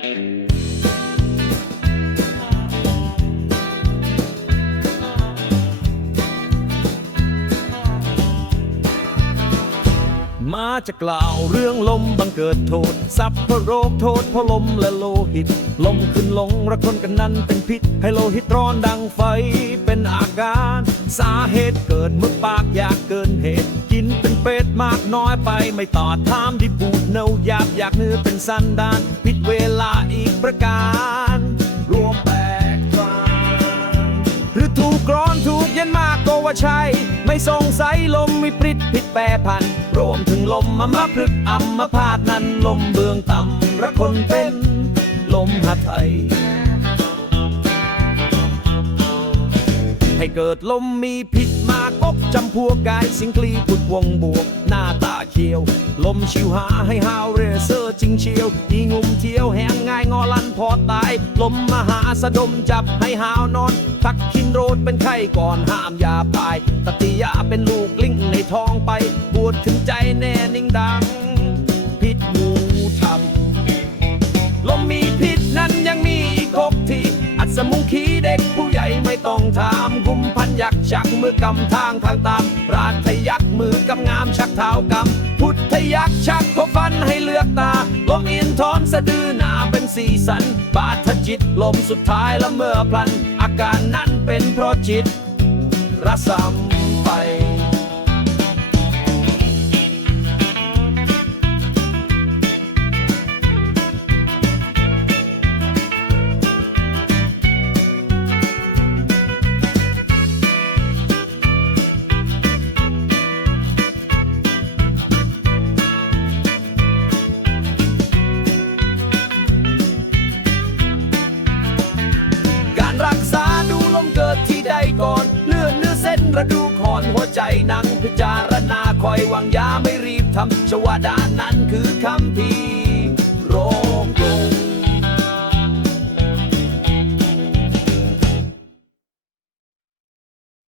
มาจะกล่าวเรื่องลมบังเกิดโทษสัพพะโรคโทษเพราะลมและโลหิต ลมขึ้นลงระคนกันนั้นเป็นพิษ ให้โลหิตร้อนดังไฟเป็นอาการ สาเหตุเกิดเมื่อปากอยากเกินเหตุ เป็ดมากน้อยไปไม่ต่อทามที่บูดเนาหยาบอยากเนื้อเป็นสันดาน ผิดเวลาอีกประการ รวมแปกกลางหรือถูกร้อนถูกเย็นมากก็ว่าใช่ ไม่สงสัยลมมีปริดผิดแปรพัน รวมถึงลมมามาพลึกอัมพาตนั้นลมเบืองต่ำระคนเป็นลมหัดไทยให้เกิดลมมีพิษ มากอกจำพวกกายสิงคลีพุดวงบวก หน้าตาเขียว ลมชิวหาให้ฮาวเรเซอร์จริงเชียวอีงุมเที่ยวแหงง่ายงอลันพอตาย ลมมหาสะดมจับให้หาวนอน ทักคินโรดเป็นไข้ก่อนห้ามยาพายตติยาเป็นลูกลิงในท้องไปปวดถึงใจแน่นิ่งดังพิ กำทางทางตามราชยักษ์มือกำงามชักเท้ากำพุทธยักษ์ชักขฟันให้เลือกตาลมอินทอนสะดือหนาเป็นสีสัน บาทจิตลมสุดท้ายละเมื่อพลัน อาการนั้นเป็นเพราะจิตระสำ ระดูคอนหัวใจนังพิจารณาคอยวางยาไม่รีบทำชวดานั้นคือคำพี